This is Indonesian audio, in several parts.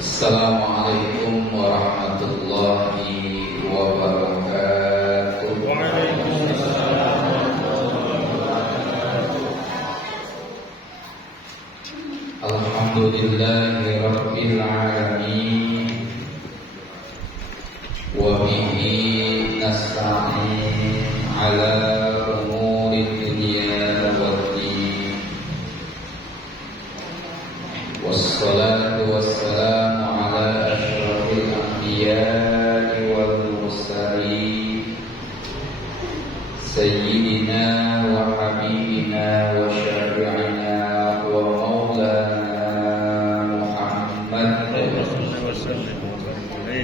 Assalamualaikum warahmatullahi wabarakatuh. Alhamdulillahi rabbil alamin. Wa bihi nasta'in ala umuri dunya waddin. Wassalatu wassalamu ala asyrafil anbiya'i wal mursalin sayyidina wa habibina wa syafi'ina wa maulana Muhammad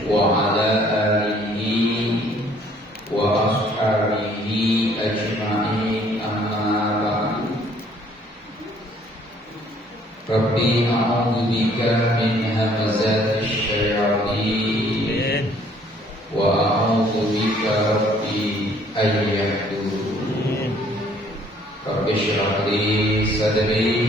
wa ala alihi wa ashabihi ajma'in, amma ba'du. Rabbi a'udzu bika min hamazatis syayatin wa a'udzu bika rabbi an yahdurun. Rabbi shrah li sadri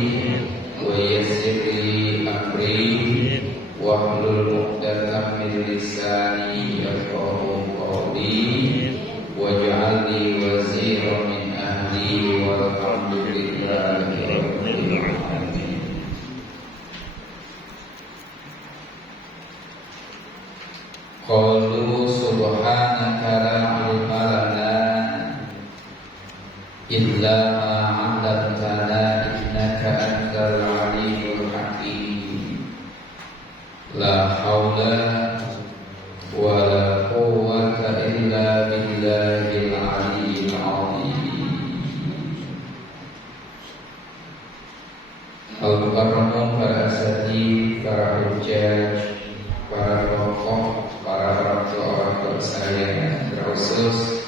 wa yassir li amri wahlul 'uqdatam min lisani yafqahu qawli waj'al li waziran min ahli walhamdulillahi rabbil alamin. Qalu subhanaka la ilma lana illa ma 'allamtana innaka antal alimul hakim. La haula wa la quwwata illa billahil aliyyil azim. Al-mukarramun, para asatidz, para hujjaj, para tokoh, para orang tua saya yang terkhusus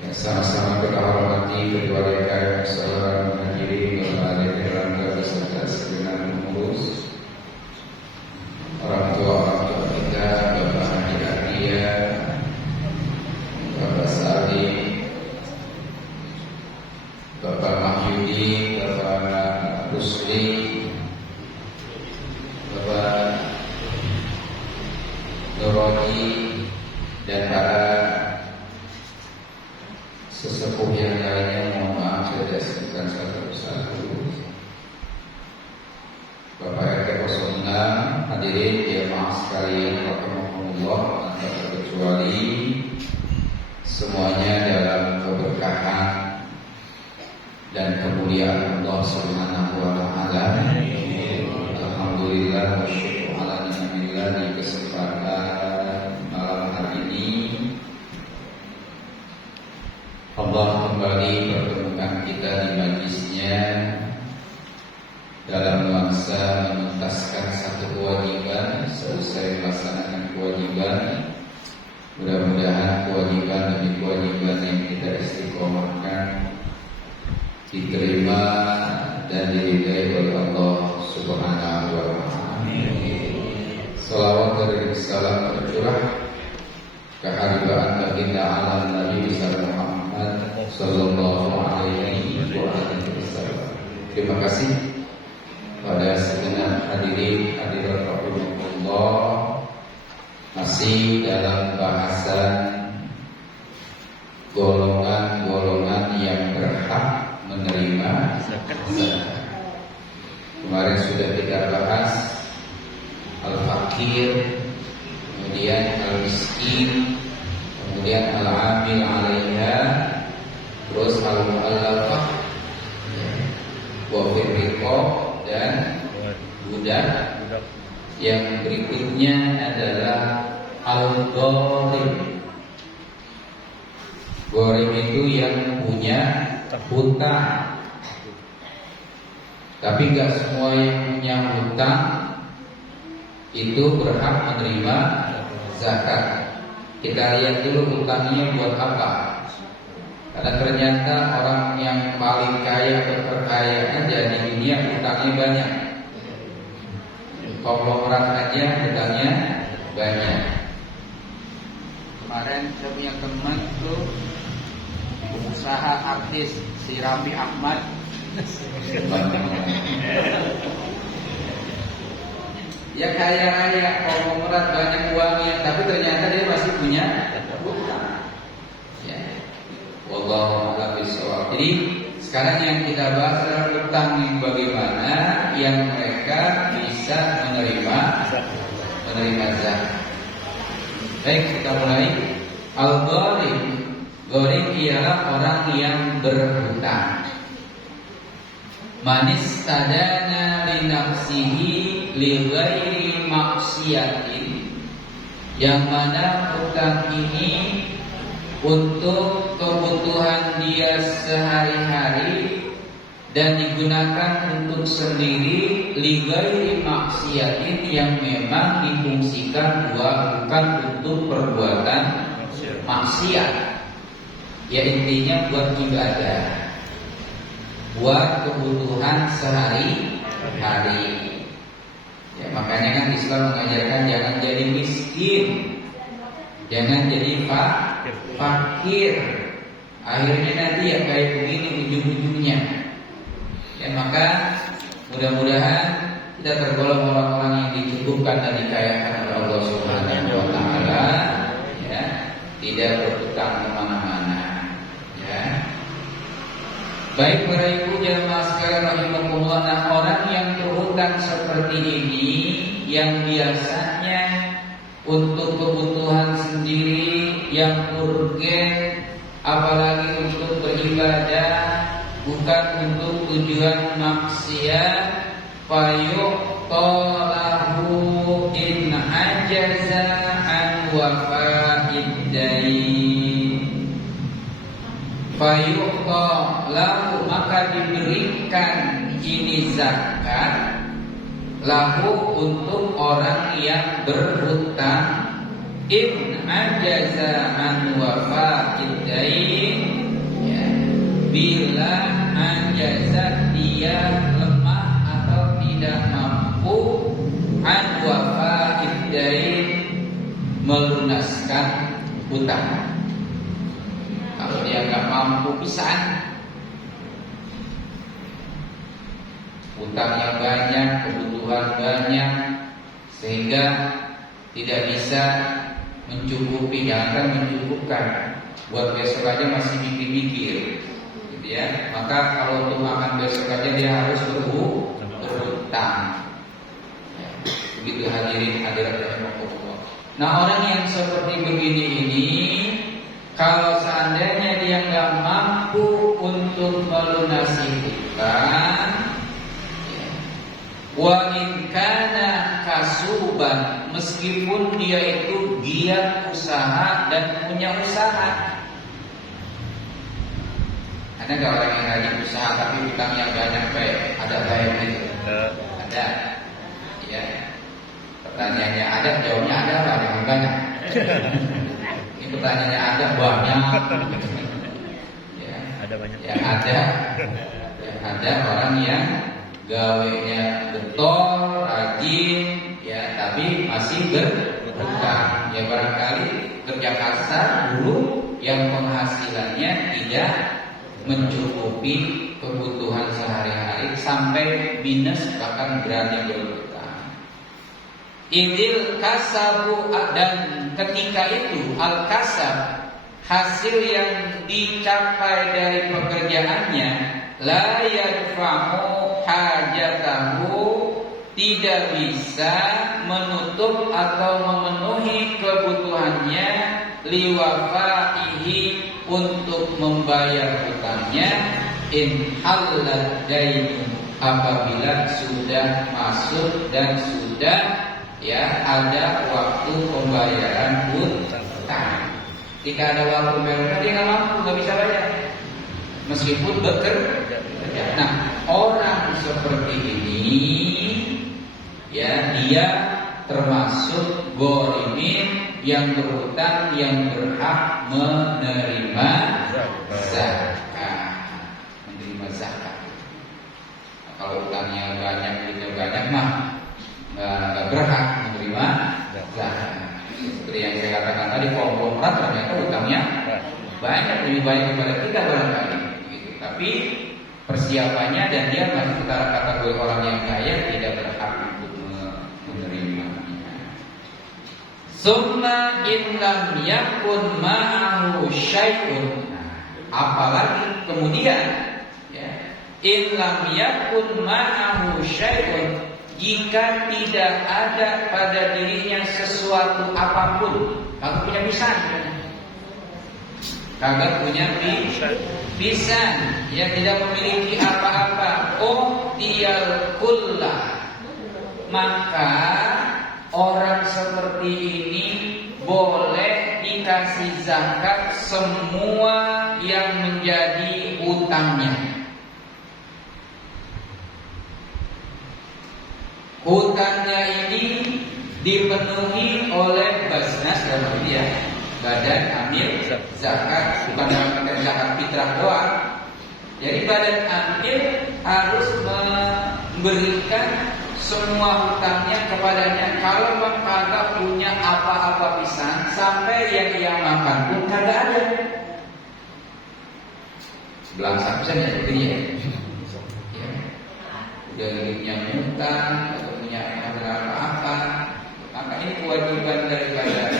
yang sama-sama kita hormati, kedua rekan saudara menghadiri kembali Erlangga beserta segenap pengurus, orang tua kita, Bapak Haji Adia, Bapak Salim, Bapak Mahyudi, Bapak Rusli, Bapak Dorodi, dan para sesepuh yang lainnya. Mohon maaf saya tidak sebutkan satu persatu. Bapak RT 06, hadirin jemaah sekalian rahimakumullah, tanpa terkecuali semuanya dalam keberkahan dan kemuliaan Allah Subhanahu wa taala. Alhamdulillah wa syukur ala ni'matillah, di kesempatan malam hari ini Allah kembali pertemukan kita di majlisnya dalam nuansa menuntaskan satu kewajiban. Seusai melaksanakan kewajiban, mudah-mudahan kewajiban demi kewajiban yang kita istiqomahkan diterima dan diridai oleh Allah Subhanahu wa ta'ala. Salawat dan salam tercurah keharibaan baginda alam Nabi Muhammad sallallahu alaihi wasallam. Terima kasih pada segenap hadirin hadirat rahimahullah, masih dalam bahasan golongan-golongan yang berhak menerima zakat. Kemarin sudah kita bahas al-fakir, kemudian al-miskin, kemudian al-amil 'alaiha, terus al-mu'allafah, wa fir riqab, dan budak. Yang berikutnya adalah al-gharim. Gharim itu yang punya hutang. Tapi enggak semua yang punya hutang itu berhak menerima zakat. Kita lihat dulu hutangnya buat apa. Karena ternyata orang yang paling kaya atau terkaya aja di dunia hutangnya banyak. Konglomerat aja hutangnya banyak. Kemarin saya punya teman tuh pengusaha artis si Raffi Ahmad Ya kaya raya, konglomerat banyak uangnya, tapi ternyata dia masih punya hutang. Ya, wallahu a'lam bishawab. Jadi sekarang yang kita bahas adalah hutang ini bagaimana yang mereka bisa menerima zakat. Baik, kita mulai. Al-gharim. Gharim ialah orang yang berhutang. Manis tadana li nafsihi li ghairi maksiatin, yang mana hutang ini untuk kebutuhan dia sehari-hari dan digunakan untuk sendiri, li ghairi maksiatin, yang memang difungsikan bukan untuk perbuatan maksiat. Ya intinya buat ibadah, buat kebutuhan sehari-hari. Ya makanya kan Islam mengajarkan jangan jadi miskin, jangan jadi fakir. Akhirnya nanti ya kayak begini ujung-ujungnya. Ya maka mudah-mudahan kita tergolong orang-orang yang dicukupkan dan dikayakan oleh Allah Subhanahu wa taala, ya, tidak berhutang kemana-mana. Ya. Baik para ibu jamaah sekalian rahimakumullah, nah orang yang berhutang seperti ini yang biasanya untuk kebutuhan sendiri yang urgen, apalagi untuk beribadah, bukan untuk tujuan maksiat, fayuqtalahu in ajaza an wafa'id dain. Fayuqtalahu, maka diberikan ini zakat lahu untuk orang yang berhutang, in ajaza an wafa'id dain, ya, bila ajaza dia lemah atau tidak mampu, an wafa'id dain, melunaskan hutang. Kalau dia nggak mampu pisan, hutangnya banyak, kebutuhan banyak, sehingga tidak bisa mencukupi, jangan mencukupkan, buat besok aja masih mikir-mikir, gitu ya. Maka kalau untuk makan besok aja dia harus berhutang. Ya, begitu hadirin hadirat rahimakumullah. Nah orang yang seperti begini ini, kalau seandainya dia nggak mampu untuk melunasi hutang, ya, wa in kana kasuban, meskipun dia itu giat usaha dan punya usaha. Ada nggak orang yang rajin usaha tapi hutangnya banyak baik? Ada baik itu? Ada. Ya. Pertanyaannya ada, jawabnya ada apa? Yang banyak. Pertanyaannya ada banyak, ya, ada banyak. Yang ada orang yang gawenya betul, rajin, ya, tapi masih berhutang. Ya barangkali kerja kasar dulu yang penghasilannya tidak mencukupi kebutuhan sehari-hari sampai minus, bahkan berani berhutang. Idil kasabu, dan ketika itu al-kasab, hasil yang dicapai dari pekerjaannya, la yadfa'u hajatahu, tidak bisa menutup atau memenuhi kebutuhannya, liwafaihi, untuk membayar hutangnya, in halal dainu, apabila sudah masuk dan sudah, ya, ada waktu pembayaran hutang. Jika ada waktu pembayaran, dia nggak mampu, nggak bisa bayar, meskipun bekerja. Nah, orang seperti ini, ya, dia termasuk ghorimin, yang berhutang, yang berhak menerima zakat. Menerima zakat. Nah, kalau hutangnya banyak, duitnya banyak mah nggak berhak menerima zakat. Seperti yang saya katakan tadi, konglomerat ternyata hutangnya banyak, lebih banyak daripada kita barangkali. Gitu. Tapi persiapannya dan dia masih setara kategori orang yang kaya, tidak berhak untuk menerima. Summa in lam yakun ma'ahu syai'un. Apalagi kemudian ya, in lam yakun ma'ahu syai'un, jika tidak ada pada dirinya sesuatu apapun. Kagak punya pisan, kagak punya pisan, ya, tidak memiliki apa-apa. Oh diyal kullah, maka orang seperti ini boleh dikasih zakat semua yang menjadi utangnya. Hutangnya ini dipenuhi oleh Basnas, dalam dia Badan Amil Zakat, bukan dalam zakat fitrah doang. Jadi Badan Amil harus memberikan semua hutangnya kepadanya. Kalau memang kagak punya apa-apa pisan, sampai yang ia makan pun kagak ada. Belangsak pisan ya gitu ya. Udah hidupnya hutang, atau punya apa-apa, maka ini kewajiban daripada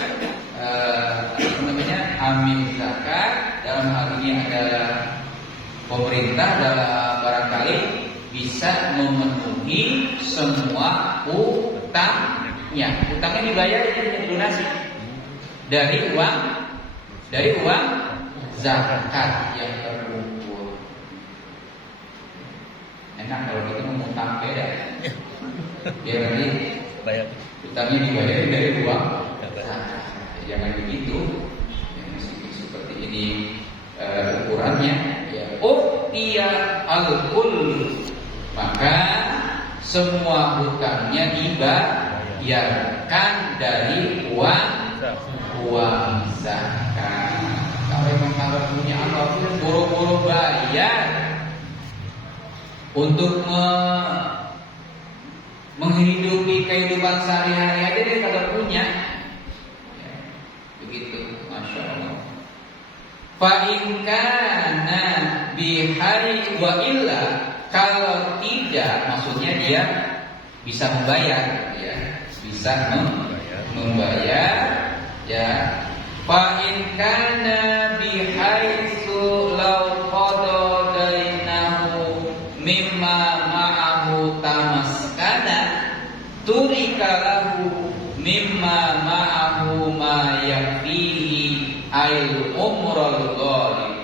amil zakat. Dalam hal ini adalah pemerintah, dalam barangkali bisa memenuhi semua utangnya. Utangnya dibayar jadi donasi dari uang zakat yang terkumpul. Enak kalau kita mengutang beda. Biar nanti utangnya dibayar dari uang zakat. Jangan begitu. Seperti ini ukurannya. Ya, dia al-kul, maka semua hutangnya dibayarkan dari uang zakat. Kalau memang kagak punya apapun, boro-boro bayar untuk menghidupi kehidupan sehari-hari aja dia kagak punya. Ya, begitu, masya Allah. Fa in kana bihari wa illa, kalau tidak, maksudnya dia bisa membayar, ya, bisa membayar, ya. Fa in kana bihaitsu law qada dainahu mimma ma'ahu tamaskana turika lahu mimma ma'ahu ma yakfihi al umrul ghalib.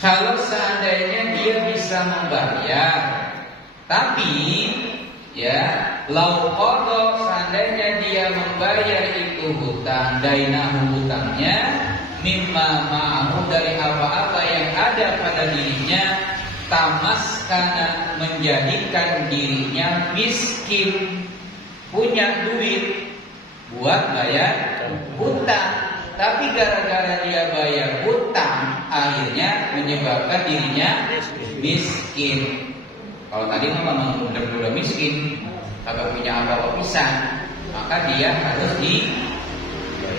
Kalau seandainya dia bisa membayar, tapi ya, lau qada, seandainya dia membayar itu hutang, dainahu hutangnya, mimma ma'ahu, dari apa-apa yang ada pada dirinya, tamaskana, menjadikan dirinya miskin, punya duit buat bayar hutang. Tapi gara-gara dia bayar hutang, akhirnya menyebabkan dirinya miskin. Kalau tadi memang benar-benar miskin, kagak punya apa-apa pisan, maka dia harus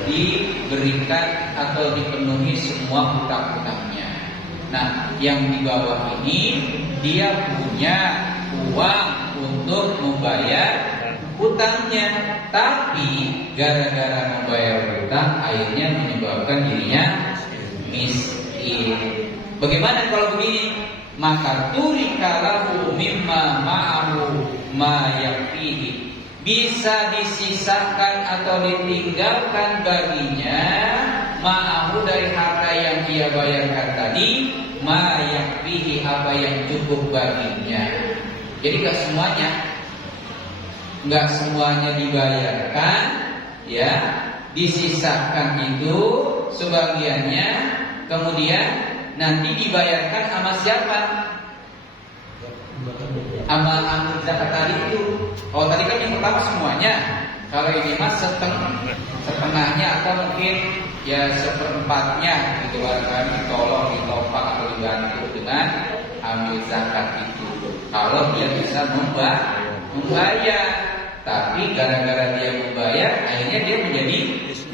diberikan atau dipenuhi semua hutang-hutangnya. Nah, yang di bawah ini dia punya uang untuk membayar hutangnya, tapi gara-gara membayar hutang akhirnya menyebabkan dirinya miskin. Bagaimana kalau begini? Maka turika lahu mimma ma'ahu ma yakfihi, bisa disisakan atau ditinggalkan baginya ma'ahu, dari harta yang ia bayarkan tadi, ma yakfihi, apa yang cukup baginya. Jadi nggak semuanya dibayarkan, ya, disisakan itu sebagiannya, kemudian nanti dibayarkan sama siapa? Sama amil zakat tadi itu. Oh, tadi kan yang pertama semuanya. Kalau ini mas setengahnya atau mungkin ya seperempatnya, gitu kan, ditolong, ditopang atau dibantu dengan amil zakat itu. Kalau dia bisa membayar, tapi gara-gara dia membayar, akhirnya dia menjadi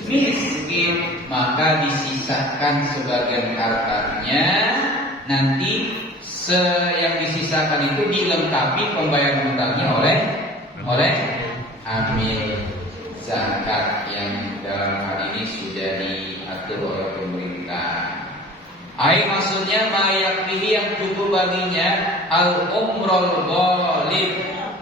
miskin, maka disisakan sebagian hartanya. Nanti yang disisakan itu dilengkapi pembayaran hutangnya oleh amil zakat yang dalam hal ini sudah diatur oleh pemerintah. Maksudnya mayakbihi yang cukup baginya al-umrul ghalib,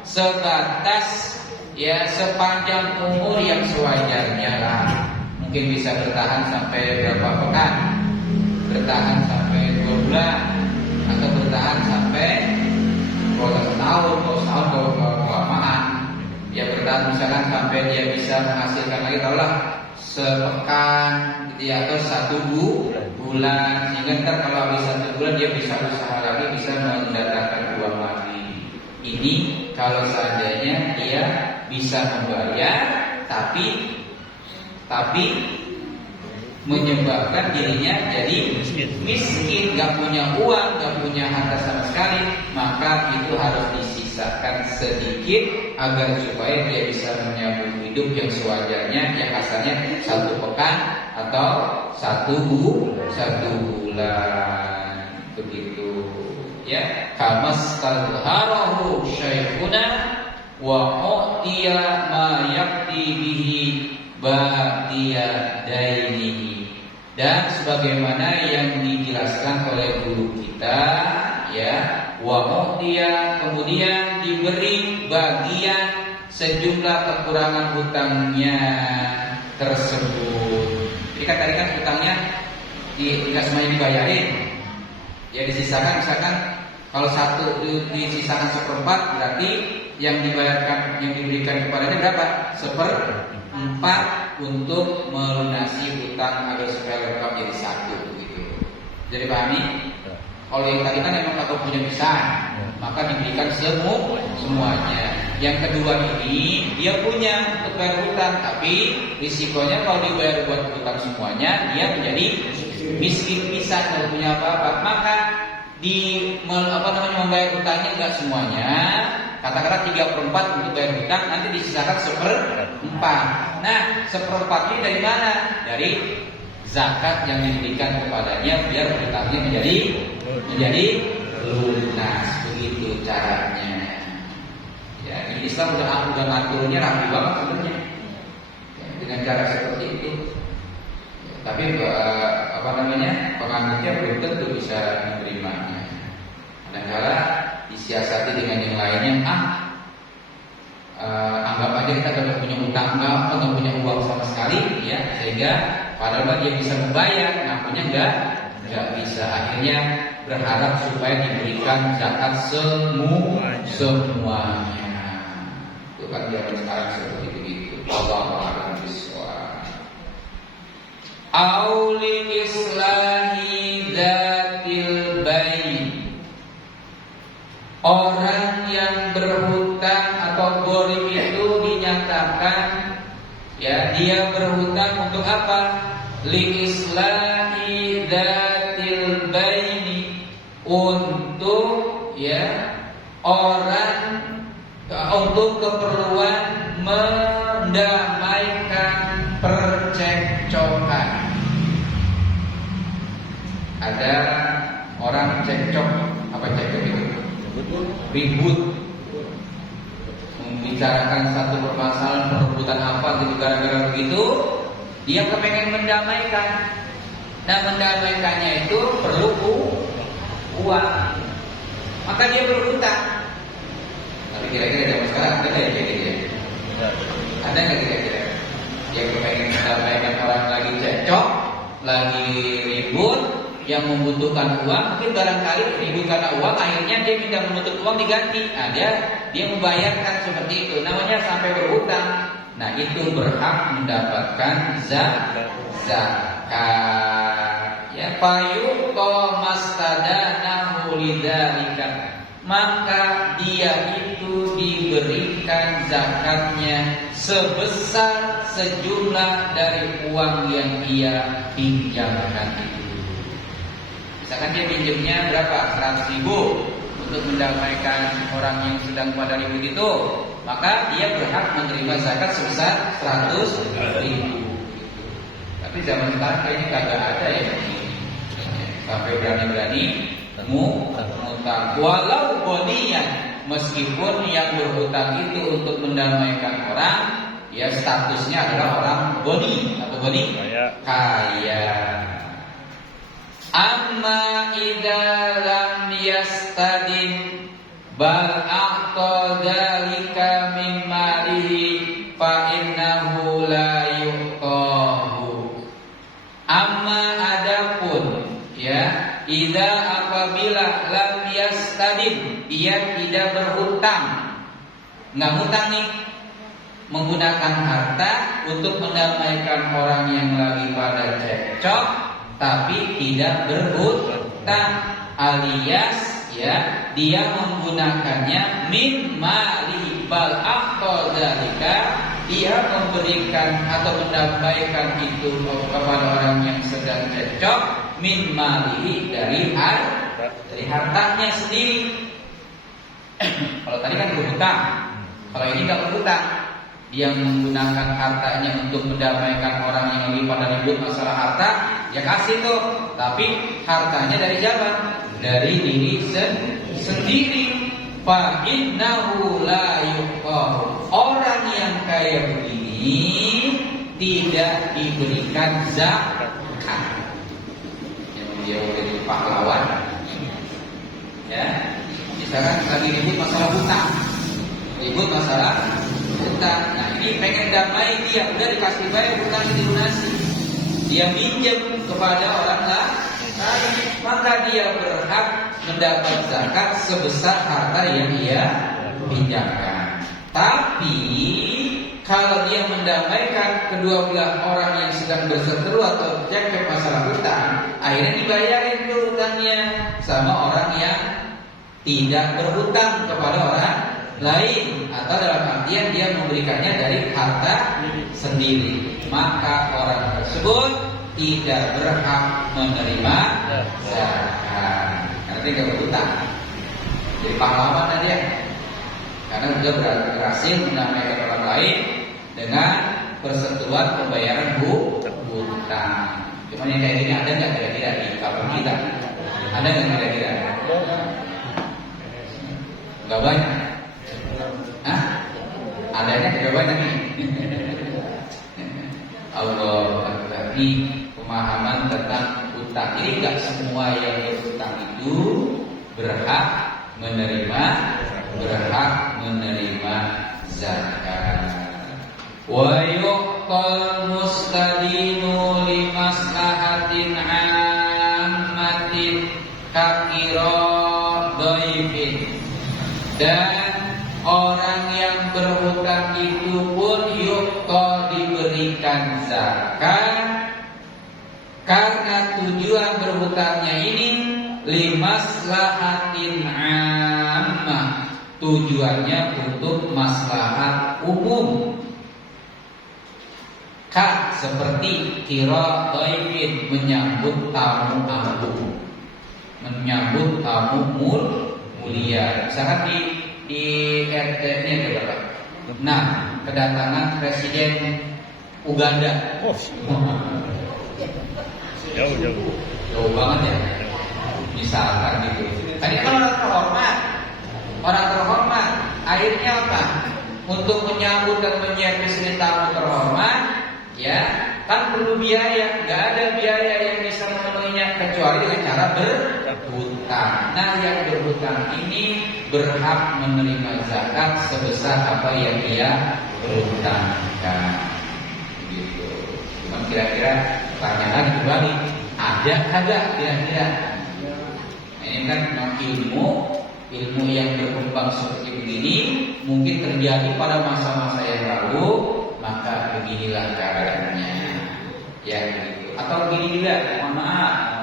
sebatas ya sepanjang umur yang sewajarnya lah. Mungkin bisa bertahan sampai berapa pekan, bertahan sampai 2 bulan, atau bertahan sampai setahun kalau kelamaan. Ya bertahan misalkan sampai dia bisa menghasilkan lagi taruhlah sepekan gitu ya, atau 1 bulan, sehingga ntar kalau habis 1 bulan dia bisa usaha lagi, bisa mendatangkan uang lagi. Ini kalau seandainya dia bisa membayar, tapi menyebabkan dirinya jadi miskin, gak punya uang, gak punya harta sama sekali, maka itu harus disisakan sedikit agar supaya dia bisa menyambung hidup yang sewajarnya, yang asalnya 1 pekan atau 1 bulan, begitu ya. Kamastalharahu syekhuna wa u'tiya ma yakti bihi ba'diya dainihi. Dan sebagaimana yang dijelaskan oleh guru kita ya, wa u'tiya, kemudian diberi bagian sejumlah kekurangan hutangnya tersebut. Jadi kan tadi kan hutangnya tidak semuanya dibayarin, ya disisakan. Misalkan kalau 1 disisakan 1/4, berarti yang dibayarkan, yang diberikan kepadanya berapa? 1/4 untuk melunasi hutang agar supaya lengkap jadi 1 gitu. Jadi pahami? Kalau yang tadi kan memang kalau punya bisa, maka diberikan semuanya. Yang kedua ini dia punya untuk bayar hutang, tapi risikonya kalau dibayar buat hutang semuanya, dia menjadi miskin pisan, kalau punya apa-apa. Maka membayar hutangnya enggak semuanya, katakanlah 3/4 untuk bayar hutang, nanti disisakan 1/4. Nah 1/4 ini dari mana? Dari zakat yang diberikan kepadanya biar hutangnya menjadi lunas. Begitu caranya. Ya, ini Islam udah ngaturnya rapi banget sebenarnya ya, dengan cara seperti itu. Ya, tapi penganutnya belum tentu bisa menerimanya. Kadang-kala disiasati dengan yang lainnya. Anggap aja kita tidak punya utang, nggak punya uang sama sekali, ya, sehingga padahal dia bisa membayar, ngakunya nggak bisa. Akhirnya berharap supaya diberikan zakat semuanya. Itu kan zaman sekarang seperti itu. Allahu a'lam bishawab. Auli islahi dzatil bain. Orang yang berhutang atau gharim itu dinyatakan ya dia berhutang untuk apa? Li islahi dzatil baini, untuk ya orang, untuk keperluan mendamaikan percekcokan. Ada orang cekcok, apa cekcok itu? Ribut, membicarakan satu permasalahan, perebutan apa gitu, gara-gara begitu dia kepengen mendamaikan. Nah mendamaikannya itu perlu uang, maka dia berhutang. Tapi kira-kira zaman sekarang ada nggak kayak gitu ya? Ada nggak kira-kira yang kepengen mendamaikan orang lagi cekcok, lagi ribut, yang membutuhkan uang, mungkin barangkali ribut karena uang, akhirnya dia minta menuntut uang diganti. Nah, dia membayarkan seperti itu, namanya sampai berhutang. Nah, itu berhak mendapatkan zakat. Ya, fayuqo mastadanahu lidzalika, maka dia itu diberikan zakatnya sebesar sejumlah dari uang yang ia pinjamkan itu. Misalkan dia pinjamnya berapa? 100.000 untuk mendamaikan orang yang sedang pada ribut itu, maka dia berhak menerima zakat sebesar 100.000. Tapi zaman sekarang kayaknya kagak ada ya sampai berani-berani mutang. Walau bonian, meskipun yang berhutang itu untuk mendamaikan orang, ya statusnya adalah orang goni atau goni kaya. Amma idza lam yastadin bal a'ta dzalika min malihi fa innahu la yuqahu. Amma adapun ya idza apabila lam yastadin dia tidak berhutang, nggak hutang nih, menggunakan harta untuk mendamaikan orang yang lagi pada cekcok, tapi tidak berhutang, alias ya dia menggunakannya min mali bal aqdalika, dia memberikan atau mendamaikan itu kepada orang yang sedang cekcok min mali dari hartanya sendiri. Kalau tadi kan berhutang, kalau ini nggak berhutang, dia menggunakan hartanya untuk mendamaikan orang yang lagi pada ribut masalah harta, ya kasih tuh. Tapi hartanya dari siapa? Dari diri sendiri. Fa innahu la yuqahu. Orang yang kaya begini tidak diberikan zakat. Yang dia udah jadi pahlawan. Ya, misalkan lagi ribut masalah hutang, ribut masalah hutang. Nah ini pengen damai dia, udah dikasih bayar hutang dilunasi. Dia minjem kepada orang lain, maka dia berhak mendapat zakat sebesar harta yang ia pinjamkan. Tapi kalau dia mendamaikan kedua belah orang yang sedang berseteru atau cekcok masalah hutang, akhirnya dibayarin tuh hutangnya sama orang yang tidak berhutang kepada orang lain, atau dalam artian dia memberikannya dari harta sendiri, maka orang tersebut tidak berhak menerima zakat karena dia tidak berhutang. Jadi pahlawan dia karena sudah berhasil mendamaikan orang lain dengan persetujuan pembayaran hutang. Cuma yang kayak gini ada nggak kira-kira di kampung kita? Ada nggak kira-kira? Nggak banyak. Hah? Adanya tidak banyak nih. Allah Akbar. Ini pemahaman tentang hutang. Ini nggak semua yang berhutang itu berhak menerima zakat. Wa yuqtal mustadinu limaslahatin ammatin kakira dhaifin. Dan orang yang berhutang itu pun yuqtal diberikan zakat karena tujuan berhutangnya ini limaslahatin ammah, tujuannya untuk maslahat umum. Seperti kira dhaifin, menyambut tamu agung, menyambut tamu mulia. Misalkan di RT ini ada berapa? Nah, kedatangan Presiden Uganda. Jauh banget ya. Misalkan gitu. Tadi kan orang terhormat. Akhirnya apa? Untuk menyambut dan menyervis tamu terhormat, ya kan perlu biaya. Gak ada biaya yang bisa memenuhinya kecuali dengan cara berhutang. Nah, yang berhutang ini berhak menerima zakat sebesar apa yang dia berhutangkan. Gitu. Cuma kira-kira pertanyaan kembali, ada kagak kira-kira? Nah, ini kan ilmu yang berkembang seperti begini mungkin terjadi pada masa-masa yang lalu, maka beginilah caranya. Ya gitu. Atau begini juga, mohon maaf,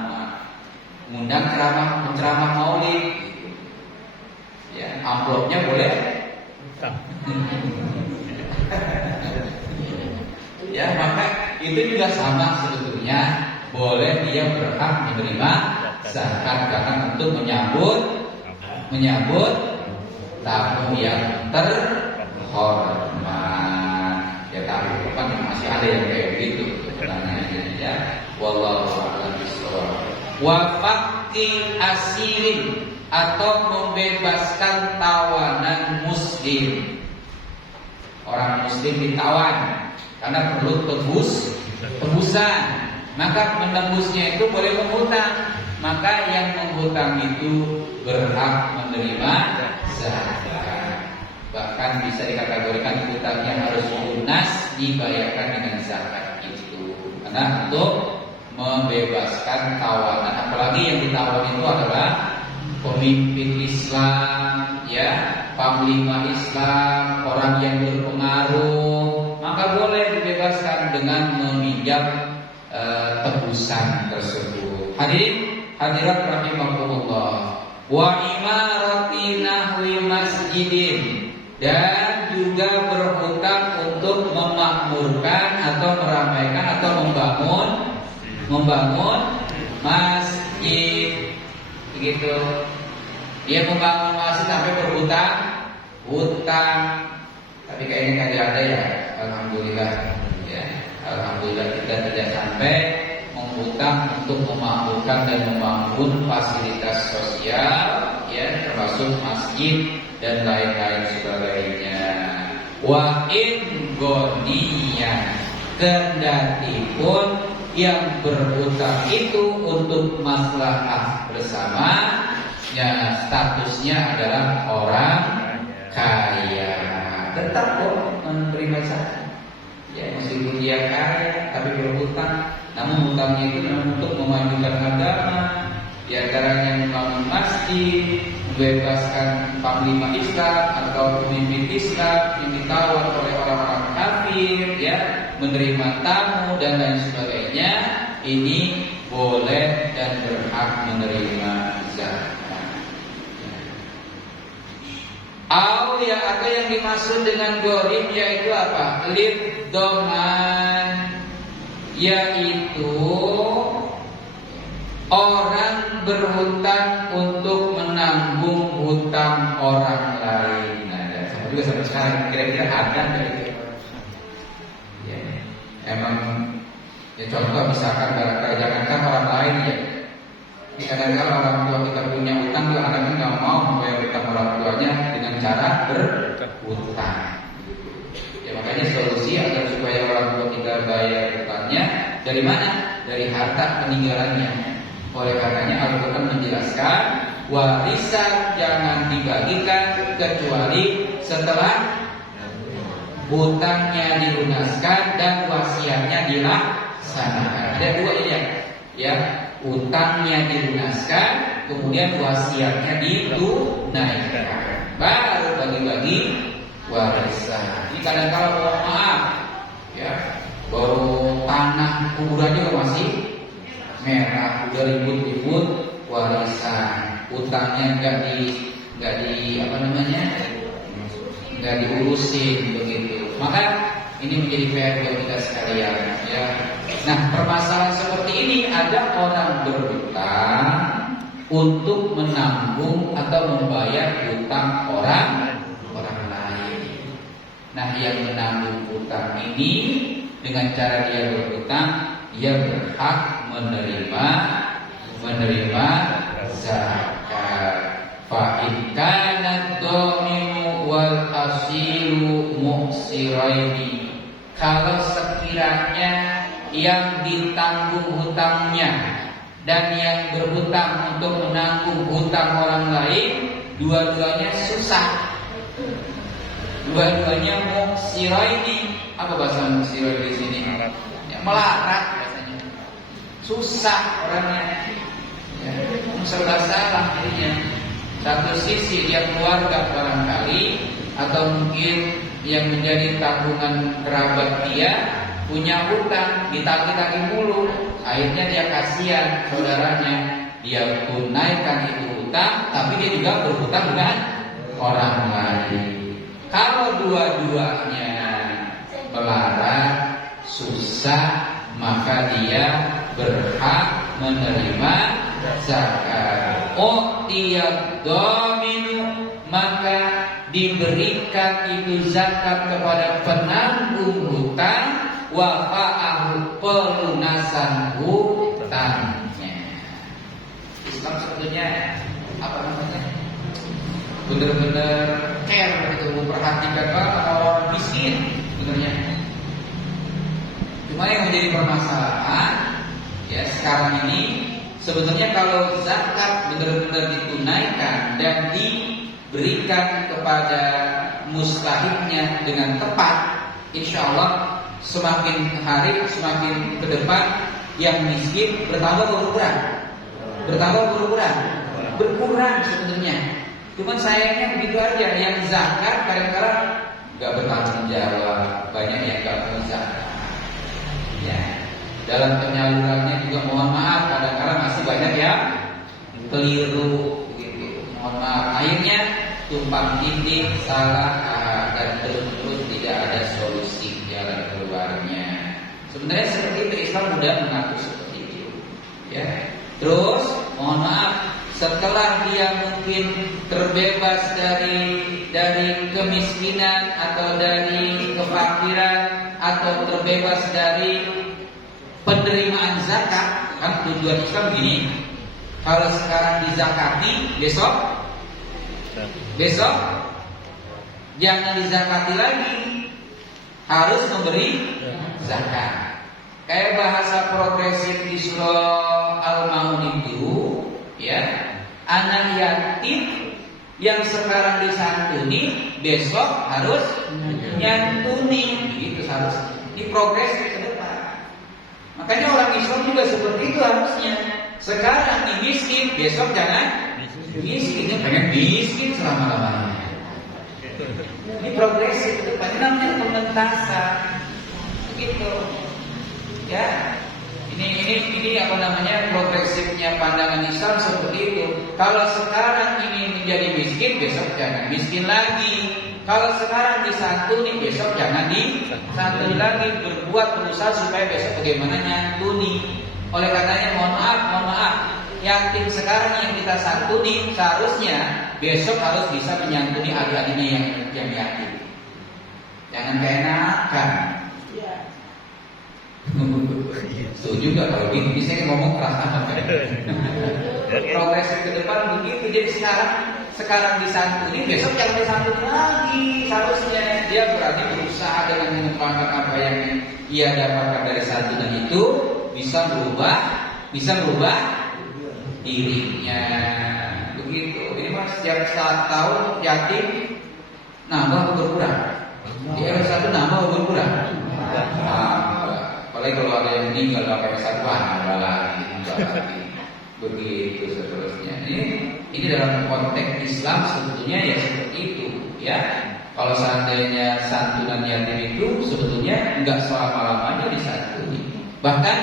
mengundang penceramah maulid gitu. Ya, amplopnya boleh. Ya, maka itu juga sama sebetulnya, boleh dia berhak menerima zakat karena untuk menyambut tamu yang terhormat. Ya, tapi kan masih ada yang kayak gitu pertanyaannya ya. Wallahu a'lam bishawab. Wa faqil asirin, atau membebaskan tawanan muslim. Orang muslim ditawan karena perlu tebusan. Maka menembusnya itu boleh menghutang. Maka yang menghutang itu berhak menerima zakat. Bahkan bisa dikategorikan hutangnya harus lunas dibayarkan dengan zakat itu. Karena untuk membebaskan tawanan, apalagi yang ditawan itu adalah pemimpin Islam, ya, panglima Islam, orang yang berpengaruh, maka boleh dibebaskan dengan meminjam tebusan tersebut. Hadirat rahimakumullah. Wa imarati nahwi masjidin, dan juga berhutang untuk memakmurkan atau meramaikan atau membangun masjid. Begitu. Dia membangun masjid sampai hutang. Tapi kayaknya tidak ada ya. Alhamdulillah. Ya, alhamdulillah kita tidak sampai menghutang untuk memakmurkan dan membangun fasilitas sosial, ya, termasuk masjid dan lain-lain sebagainya. Wa in goniyan, kendati pun yang berhutang itu untuk maslahah bersama, ya, statusnya adalah orang kaya, tetap kok menerima zakat. Ya, meskipun dia kaya tapi berhutang, namun hutangnya itu memang untuk memajukan agama, di antaranya membangun masjid, membebaskan panglima Islam atau pemimpin Islam yang ditawan oleh orang-orang kafir, ya, menerima tamu dan lain sebagainya. Ini boleh dan berhak menerima zakat. Atau yang dimaksud dengan gharib yaitu apa? Liddoman, yaitu orang berhutang untuk menanggung hutang orang lain. Nah, sama juga sampai sekarang kira-kira ada begitu. Ya, emang ya, contoh misalkan barangkali jangankan orang lain, ya, kadang-kadang orang tua kita punya utang, juga kadang-kadang nggak mau membayar utang orang tuanya dengan cara berhutang. Ya, makanya solusi agar supaya orang tua kita bayar utangnya dari mana? Dari harta peninggalannya. Oleh karenanya Al-Quran menjelaskan warisan jangan dibagikan kecuali setelah hutangnya dilunaskan dan wasiatnya dilaksanakan. Ada dua ini, ya, hutangnya dilunaskan, kemudian wasiatnya ditunaikan, baru bagi-bagi warisan. Ini kadang-kadang mohon maaf, ya, baru tanah kuburan juga masih merah, udah ribut-ribut warisan, hutangnya nggak diurusin begitu. Maka ini menjadi PR buat kita sekalian, ya. Nah, permasalahan seperti ini ada orang berhutang untuk menanggung atau membayar hutang orang lain. Nah, yang menanggung hutang ini dengan cara dia berhutang, dia berhak menerima zakat. Fa in kana dhamimu wal asiru mu'siraini, kalau sekiranya yang ditanggung hutangnya dan yang berhutang untuk menanggung hutang orang lain dua-duanya susah, dua-duanya mu'siraini. Apa bahasa mu'siraini di sini? Ya, melarat bahasanya. Susah orangnya, ya, serba salah jadinya. Satu sisi dia keluarga barangkali, atau mungkin yang menjadi tanggungan kerabat dia punya hutang, ditagih-tagih mulu. Akhirnya dia kasihan saudaranya, dia tunaikan itu hutang, tapi dia juga berhutang dengan orang lain. Kalau dua-duanya melarat, susah, maka dia berhak menerima zakat. Tiap dominu, maka diberikan itu zakat kepada penanggung hutang, wafa'ahu, pelunasan hutangnya. Islam sebetulnya apa namanya? Benar-benar care begitu, memperhatikan orang miskin. Cuma yang menjadi permasalahan ya sekarang ini sebetulnya kalau zakat benar-benar ditunaikan dan diberikan kepada mustahiknya dengan tepat, insya Allah semakin hari semakin ke depan yang miskin bertambah berkurang, berkurang sebetulnya. Cuman sayangnya begitu aja, yang zakat kadang-kadang nggak bertanggung jawab, banyak yang nggak punya zakat. Ya, dalam penyalurannya juga mohon maaf kadang-kadang masih banyak yang keliru, gitu. Mohon maaf, akhirnya tumpang tindih, salah dan terus tidak ada solusi jalan keluarnya. Sebenarnya seperti itu, Islam sudah mengatur seperti itu. Ya, terus mohon maaf, setelah dia mungkin terbebas dari kemiskinan atau dari kefakiran atau terbebas dari penerimaan zakat, kan tujuan Islam gini, kalau sekarang dizakati, besok jangan dizakati lagi, harus memberi zakat. Kayak bahasa progresif di surah Al-Maun itu, ya, anak yatim yang sekarang disantuni besok harus nyantuni, gitu seharusnya. Ini progresif ke depan. Makanya orang Islam juga seperti itu harusnya. Sekarang nih miskin, besok jangan miskin. Ini pengen miskin selama-lamanya. Ini progresif ke depan. Ini namanya pengentasan. Begitu. Ya. Ini apa namanya, progresifnya pandangan Islam seperti itu. Kalau sekarang ingin menjadi miskin, besok jangan miskin lagi. Kalau sekarang disantuni, besok jangan disantuni lagi. Berbuat berusaha supaya besok bagaimana nyantuni. Oleh karenanya mohon maaf, yatim sekarang yang kita santuni seharusnya besok harus bisa menyantuni adik-adiknya yang yatim. Jangan keenakan. Setuju juga kalau gitu, bisa ngomong keras apa? Progres ke depan begitu. Jadi sekarang disantuni, besok jangan disantuni lagi. Seharusnya dia berarti berusaha dengan mengembangkan apa yang ia dapatkan dari santunan itu, bisa berubah dirinya. Begitu. Ini mas setiap tahun yatim nambah berkurang. Di R1 nambah berkurang. Apalagi kalau ada yang meninggal pakai satuan, lagi. Begitu seterusnya. Ini dalam konteks Islam sebetulnya ya seperti itu, ya. Kalau seandainya santunan yatim itu sebetulnya enggak selama-lamanya disantuni. Bahkan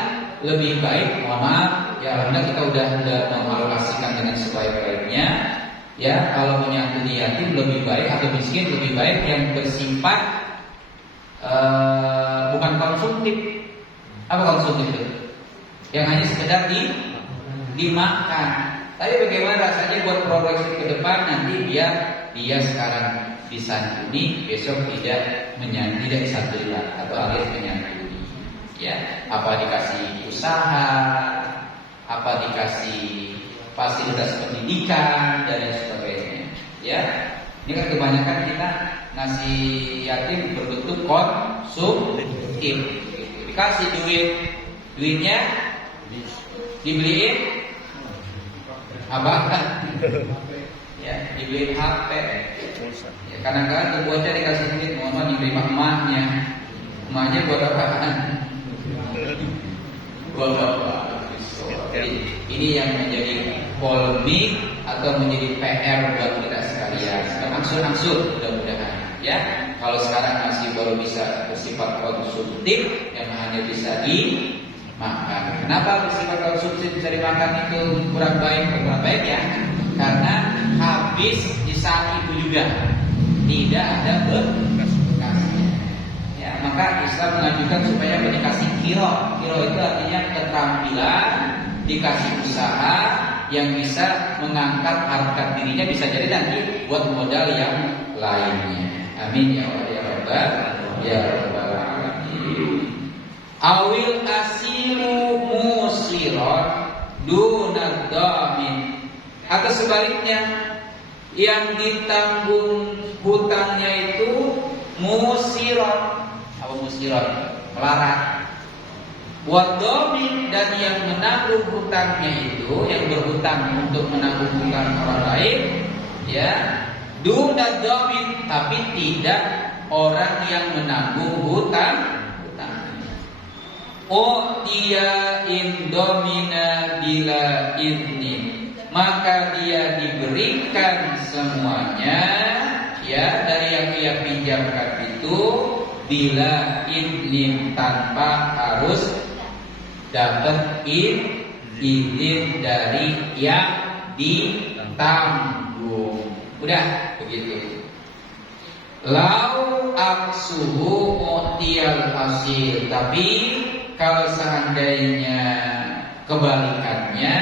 lebih baik, mohon maaf, ya alhamdulillah kita udah mengalokasikan dengan sebaik-baiknya. Ya, kalau menyantuni yatim lebih baik atau miskin lebih baik yang bersifat bukan konsumtif. Apa konsumtif itu? Yang hanya sekedar dimakan. Tapi bagaimana rasanya buat progresif ke depan nanti dia sekarang disantuni, besok tidak disantuni atau alias menyantuni. Ya, apa dikasih usaha, apa dikasih fasilitas pendidikan dan lain sebagainya. Ya, ini kan kebanyakan kita ngasih yatim berbentuk konsumtif. Dikasih duitnya dibeliin apa? Ya, dibeliin HP. Ya, kadang-kadang tuh bocah dikasih duit, mohon dibeli emaknya. Emaknya buat apaan? Buat apa? Jadi ini yang menjadi polemik atau menjadi PR buat kita sekalian. Angsur-angsur mudah-mudahan. Ya, kalau sekarang masih baru bisa bersifat konsumtif yang hanya bisa dimakan. Kenapa bersifat konsumtif bisa dimakan itu kurang baik ya? Karena habis di saat itu juga tidak ada bekasnya. Ya, maka Islam mengajukan supaya dikasih kiro. Kiro itu artinya keterampilan, dikasih usaha yang bisa mengangkat harkat dirinya, bisa jadi nanti buat modal yang lainnya. Amin ya Allah ya Rabbal ya Rabbal alamin. Awil asilu musiron dunad dhamin. Atau sebaliknya, yang ditanggung hutangnya itu musiron. Apa musiron? Melarat. Wadomin, dan yang menanggung hutangnya itu, yang berhutang untuk menanggung hutang orang lain, ya, duna domin, tapi tidak orang yang menanggung hutang. Oh dia indomina bila idni, maka dia diberikan semuanya, ya, dari yang ia pinjamkan itu bila idni, tanpa harus dapat izin dari yang ditanggung. Udah begitu. Lau aksuhu mu'tiyal hasil, tapi kalau seandainya kebalikannya,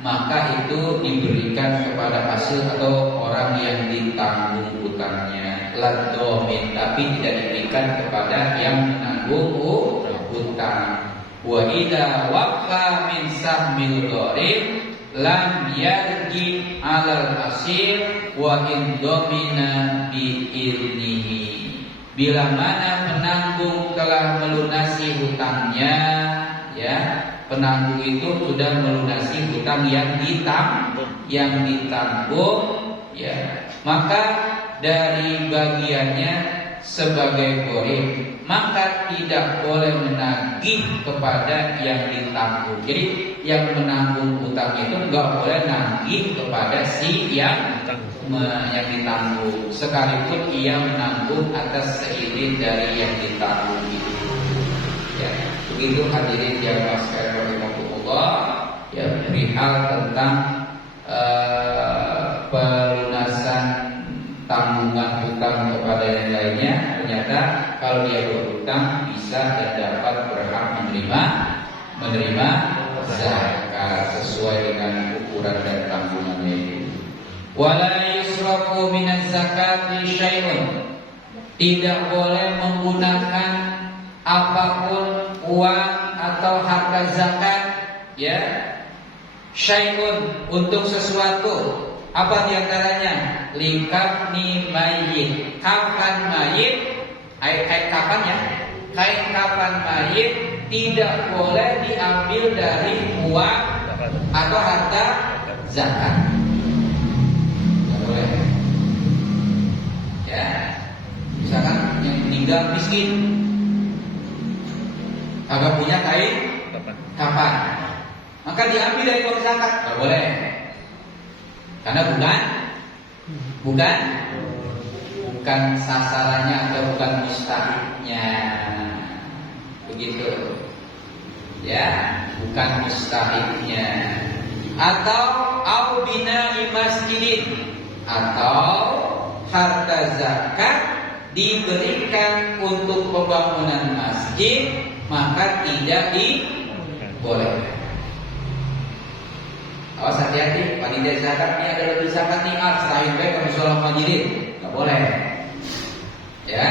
maka itu diberikan kepada hasil atau orang yang ditanggung hutangnya. Ladomin, tapi tidak diberikan kepada yang menanggung hutang. Wa idza waqa min sahmil gharib lam yarji 'alal hasil wa in domina bi idnihi. Bila mana penanggung telah melunasi hutangnya, ya, penanggung itu sudah melunasi hutang yang ditanggung, ya, maka dari bagiannya sebagai gharib, maka tidak boleh menagih kepada yang ditanggung. Jadi yang menanggung hutang itu nggak boleh nagih kepada si yang ditanggung, sekalipun ia menanggung atas seizin dari yang ditanggung itu. Ya, begitu hadirin yang sekalian rahimakumullah, ya, perihal tentang pelunasan tanggungan hutang kepada yang lainnya. Ternyata kalau dia berhutang bisa dan dapat berhak menerima zakat sesuai dengan ukuran dan tanggungannya itu. Wala yusrafu minaz zakati syai'un, tidak boleh menggunakan apapun uang atau harta zakat, ya, syai'un, untuk sesuatu. Apa diantaranya? Likafni mayit, kafan mayit, kain kafan, ya, kain kafan mayit tidak boleh diambil dari uang atau harta zakat. Tidak boleh. Ya, misalkan yang meninggal miskin, agak punya kain kafan, maka diambil dari uang zakat, tidak boleh. Karena bukan sasarannya atau bukan mustahiknya, begitu, ya, bukan mustahiknya. Atau au bina'i masjidin, atau harta zakat diberikan untuk pembangunan masjid, maka tidak dibolehkan. Awas, hati-hati, panitia zakat ini ada lebih zakat nih, serahin baik ke musola masjidin, nggak boleh, ya,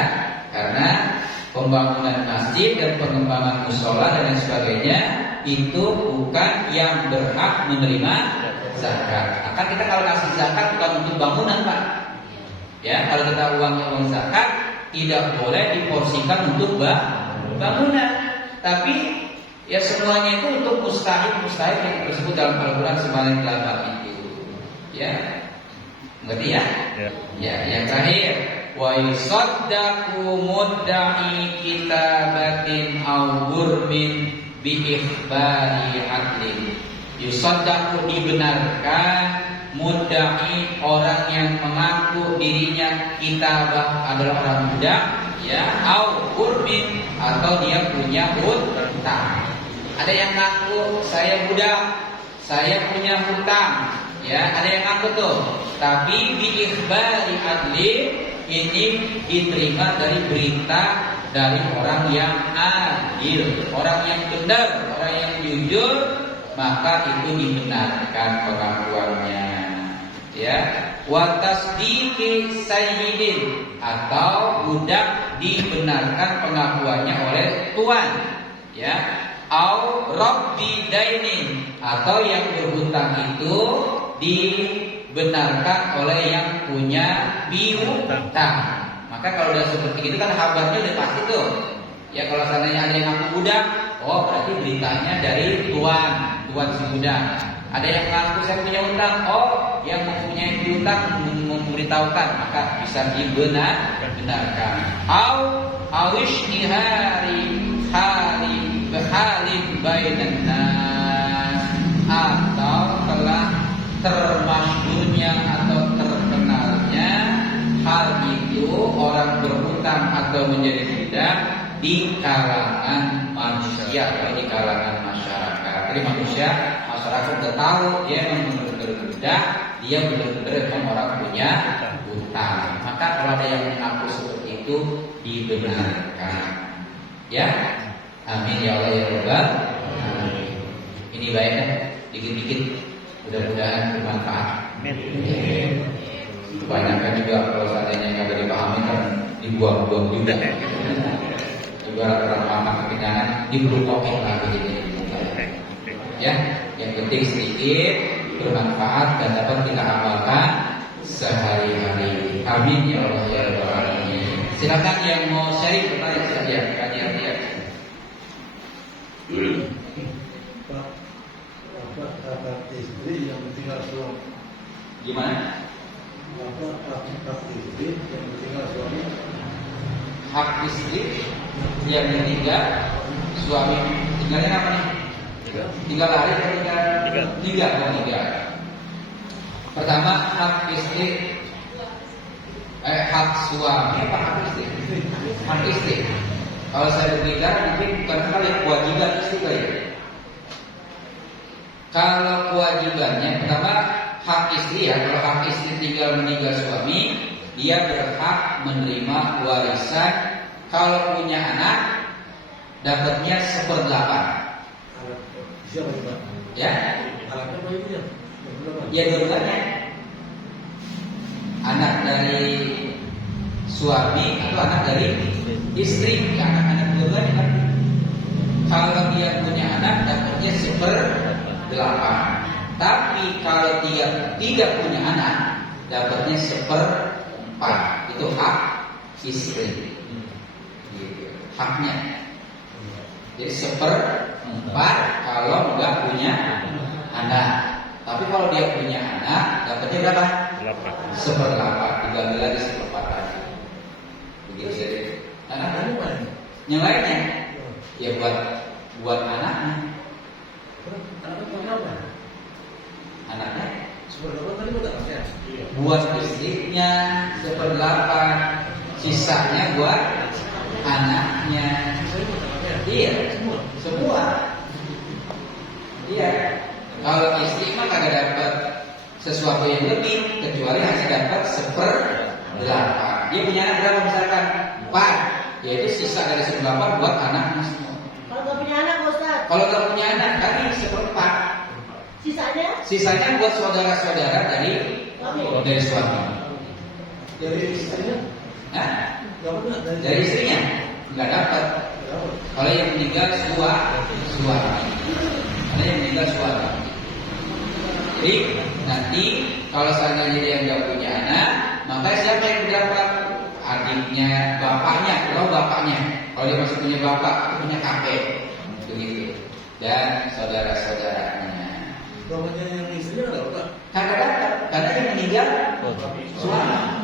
karena pembangunan masjid dan pengembangan musola dan lain sebagainya itu bukan yang berhak menerima zakat. Akan kita kalau kasih zakat bukan untuk bangunan, Pak, ya, kalau kita uangnya uang zakat tidak boleh diporsikan untuk bangunan, tapi ya semuanya itu untuk mustahik yang tersebut dalam Al-Quran sebanyak 8 itu, ya, ngerti ya? Ya, yang terakhir, wa yusaddaqu mudda'i kitabatin aw gurmin bi ikhbari adlin. Yusaddaqu, dibenarkan, mudda'i, orang yang mengaku dirinya kitabah adalah orang budak, ya, aw gurmin, atau dia punya hutang. Ada yang ngaku saya budak, saya punya hutang, ya, ada yang ngaku tuh. Tapi bi ikhbari adli, ini diterima dari berita dari orang yang adil, orang yang benar, orang yang jujur, maka itu dibenarkan pengakuannya, ya. Wa tasdiqi sayyidin, atau budak dibenarkan pengakuannya oleh tuan, ya. Au rabbi dainin, atau yang berhutang itu dibenarkan oleh yang punya piutang. Maka kalau udah seperti itu kan kabarnya udah pasti tuh. Ya, kalau seandainya ada yang ngaku budak, Oh, berarti beritanya dari tuan si gudang. Ada yang mengaku saya punya utang. Oh, yang mempunyai piutang memberitahukan, maka bisa dibenarkan. Awish hari behalin bainan nas, atau telah termasyhurnya atau terkenalnya hal itu orang berhutang atau menjadi budak di kalangan manusia atau di kalangan masyarakat. Jadi masyarakat udah tahu dia memang benar-benar budak, dia benar-benar memang orang punya hutang. Maka kalau ada yang mengaku seperti itu dibenarkan. Ya, amin ya Allah ya Rabbal alamin. Ini baik kan? Dikit-dikit mudah-mudahan bermanfaat. Kebanyakan juga kalau seandainya nggak dipahami kan dibuang-buang juga. Juga ramah kekenyangan diblukokin lagi gitu. Ya, yang penting sedikit bermanfaat dan dapat kita amalkan sehari-hari. Amin ya Allah ya Rabbal alamin. Silakan yang mau sharing bertanya saja. Kajian. Pak, apa istri yang tinggal suami? Gimana? Hak istri yang tinggal suami? Hak istri yang ditinggal suami tinggalnya apa nih? Tinggal hari atau tinggal? Pertama hak istri, hak suami apa hak istri? Hak istri. Kalau saya berbicara mungkin bukan kali kewajiban istri kali ya. Kalau kewajibannya pertama hak istri ya. Kalau hak istri tinggal meninggal suami, dia berhak menerima warisan. Kalau punya anak, dapatnya 1/8. Siapa Pak? Ya. Anaknya apa itu ya? Ya dua-duanya. Anak dari suami atau anak dari istri, ya, anak-anak dua-duanya kan. Kalau dia punya anak, dapatnya 1/8. Tapi kalau dia tidak punya anak, dapatnya 1/4. Itu hak istri. Haknya. Jadi 1/4 kalau nggak punya anak. Tapi kalau dia punya anak, dapatnya berapa? 1/8. Dibagi lagi 1/4 lagi. Begitu jadi. Anak yang lainnya, ya buat anaknya. Anaknya 1/8 tadi buat anaknya. buat istrinya 1/8, sisanya buat anaknya. Iya, semua. Iya. Kalau istri mah kagak dapat sesuatu yang lebih kecuali hanya dapat 1/8. Dia punya anak berapa misalkan 4, yaitu sisa dari 1/8 buat anaknya semua. Kalau nggak punya anak, Ustaz, Kalau nggak punya anak tadi 1/4, sisanya buat saudara-saudara dari suami. Dari istrinya? Nah, Nggak pernah dari istrinya nggak dapat. Kalau yang meninggal suami. Kalau yang meninggal suami. Jadi nanti kalau seandainya dia nggak punya anak, maka siapa yang dapat? Adiknya, bapaknya. Kalau bapaknya, kalau dia masih punya bapak, punya kakek, begitu. Dan saudara-saudaranya. Bapaknya yang istrinya nggak dapat. Kagak dapat, karena yang meninggal suami.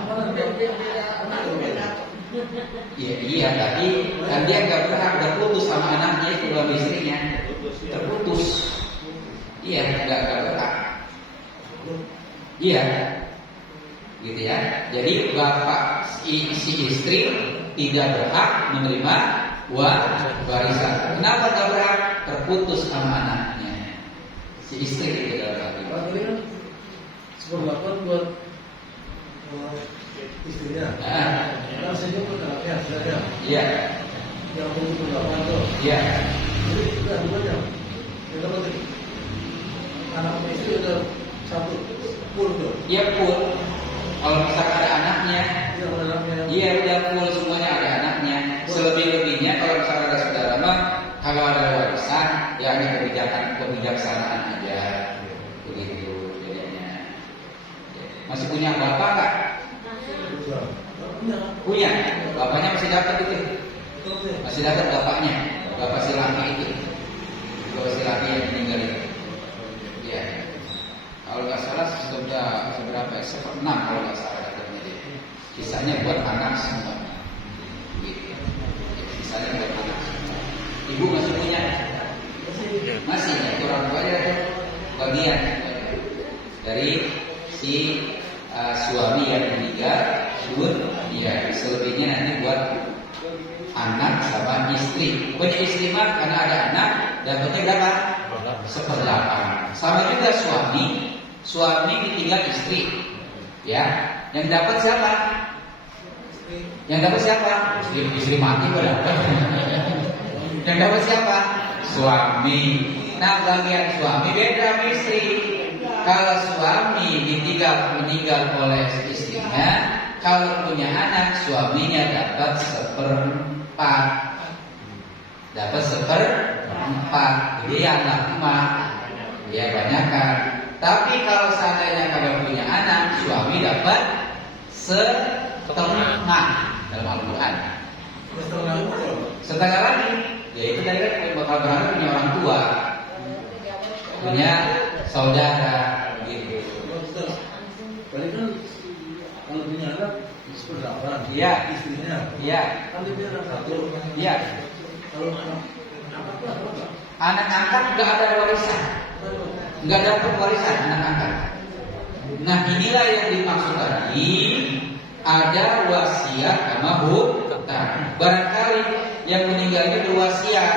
Iya, tapi kan dia nggak berhak, udah putus sama anaknya itu suami istrinya, terputus. Iya, nggak berhak. Iya, gitu ya. Jadi bapak si istri tidak berhak menerima warisan. Kenapa nggak berhak? Terputus sama anaknya. Si istri tidak berhak. Pak, ini kan 1/8 buat istrinya. Nah, saya pun anaknya, saya. Iya. Yang punya 1/8 tuh. Iya. Jadi udah dua-duanya. Kita berarti anak istri udah 1 full tuh. Iya full. Kalau misalkan ada anaknya, Iya, anaknya. iya udah full semuanya ada anaknya. Selebih-lebihnya kalau misalkan ada saudara mah, kalau ada warisan, ya hanya kebijaksanaan aja. Begitu jadinya. Masih punya bapak nggak? Punya. Bapaknya masih dapat itu. Masih dapat bapaknya. Bapak si laki itu. laki yang meninggal itu. Ya, kalau nggak salah sudah seberapa? Seperenam kalau nggak salah katanya dia. Sisanya buat anak semua. Gitu. Sisanya buat anak semua. Ibu masih punya? Masih. Itu orang tuanya itu bagian dari si suami yang meninggal. Ya, selebihnya nanti buat anak sama istri. Punya istri mah karena ada anak dapatnya berapa? 1/8. Sama juga suami ditinggal istri. Ya, yang dapat siapa? Yang dapat siapa? Istri mati kok dapat. Yang dapat siapa? Suami. Nah, bagian suami beda sama istri. Kalau suami meninggal oleh istrinya, kalau punya anak, suaminya dapat 1/4. Dapat 1/4. Jadi anak emak, ya banyakan. Tapi kalau seandainya kalau punya anak, suami dapat 1/2 dalam Al-Quran. Setengah lagi, yaitu tadi kan bakal berangkat punya orang tua, punya saudara, gitu. Berarti kan kalau punya anak 1/8, Iya. istrinya, Iya. kan dia punya anak 1. Iya. Kalau apa? Anak angkat nggak ada warisan, nggak dapat warisan anak angkat. Nah, inilah yang dimaksud tadi, ada wasiat sama hutang. Barangkali yang meninggal itu berwasiat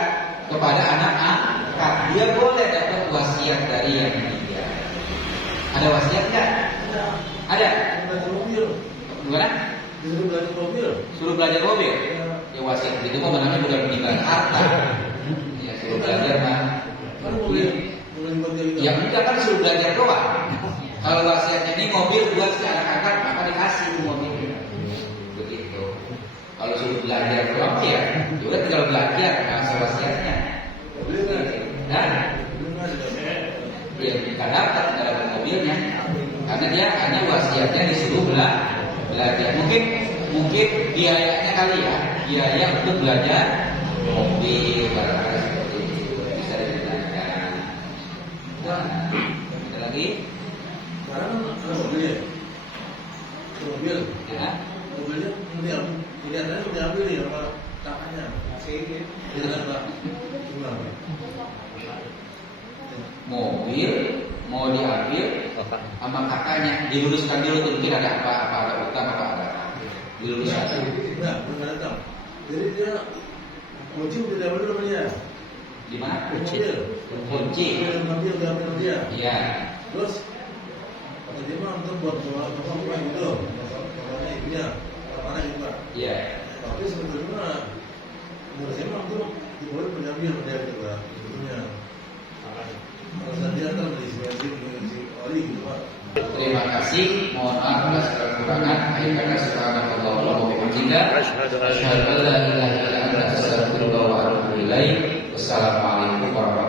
kepada anak angkat, dia boleh dapat wasiat dari yang meninggal. Ada wasiat nggak? Ada. Belajar mobil. Gimana? Disuruh belajar mobil. Suruh belajar mobil. Ya wasiat itu mah namanya bukan meninggal harta. Ya suruh belajar mah. Kan boleh belajar gitu. Ya enggak kan suruh belajar doang. Kalau wasiatnya ini mobil buat si anak angkat, maka dikasih itu mobil. Begitu. Kalau suruh belajar doang ya udah tinggal belajar, nggak usah wasiatnya. Boleh kan? Dan Belum ada. dia nggak dapat dalam mobilnya, karena dia hanya wasiatnya disuruh belajar. Mungkin biayanya kali ya, biaya untuk belajar mobil barangkali seperti itu bisa digunakan. Nah, ada lagi? Sekarang ada mobil ya? Mobil. Ya. Mobilnya kelihatannya udah diambil nih sama kakaknya. Kelihatannya Pak. Gimana? Mobil mau diambil sama kakaknya, diluruskan dulu tuh, mungkin ada apa ada utang apa ada diluruskan. Nah, belum datang. Jadi dia kunci udah diambil sama dia. Di mana? Mobil. Kunci. Mobil udah ambil sama dia. Iya. Terus kata dia mah untuk buat bapak gitu. Bapaknya ibunya, mana gitu Pak. Iya. Tapi sebetulnya menurut saya mah untuk diboleh mengambil sama dia gitu Pak. Sebetulnya. Alasan dia kan beli si oli gitu Pak. Terima kasih. Mohon maaf atas kekurangan. Akhir kata subhanallah wa bihamdika asyhadu an la ilaha illa anta astaghfiruka wa atubu ilaik. Wassalamualaikum warahmatullahi wabarakatuh.